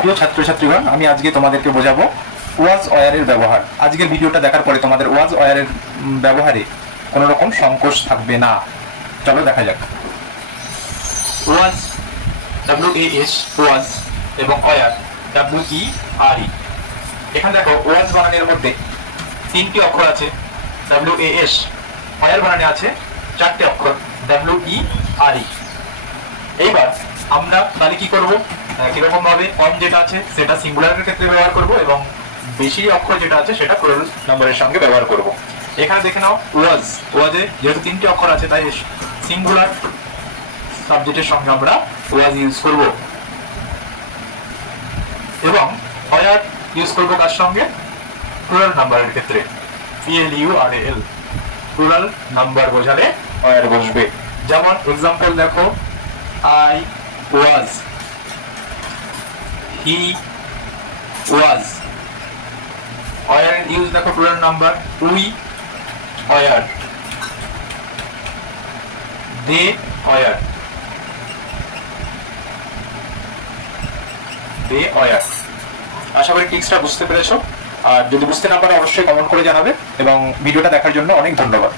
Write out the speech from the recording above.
প্রিয় ছাত্রছাত্রীগণ, আমি আজকে তোমাদেরকে বোঝাবো ওয়াজ ওয়ারের ব্যবহার। আজকের ভিডিওটা দেখার পরে তোমাদের ওয়াজ ওয়ারের ব্যবহারে কোনো রকম সংকোচ থাকবে না। চলো দেখা যাক। ওয়াজ WAS ওয়াজ এবং ওয়ার WERE। এখানে দেখো ওয়াজ বানানের মধ্যে 3টি অক্ষর আছে WAS, ওয়ার বানানে আছে 4টে অক্ষর WERE। এইবার আমরা তাহলে কি করব, কিরকম ভাবে কম যেটা আছে সেটা সিঙ্গুলারের ক্ষেত্রে ব্যবহার করব এবং বেশি অক্ষর যেটা আছে সেটা প্লুরাল নাম্বারের সঙ্গে ব্যবহার করব। এখানে দেখে নাও ওয়াজে যেহেতু 3টি অক্ষর আছে তাই সিঙ্গুলার সাবজেক্টের সঙ্গে আমরা ওয়াজ ইউজ করব এবং ওয়ার ইউজ করব কার সঙ্গে, প্লুরাল নাম্বারের ক্ষেত্রে PLURAL। প্লুরাল নাম্বার বোঝালে ওয়ার বসবে। যেমন এক্সাম্পল দেখো, I was, he was। Were use দেখো plural number, we were, they were, they were। আশা করি টিক্সটা বুঝতে পেরেছো। আর যদি বুঝতে না পারো অবশ্যই কমেন্ট করে জানাবে এবং ভিডিওটা দেখার জন্য অনেক ধন্যবাদ।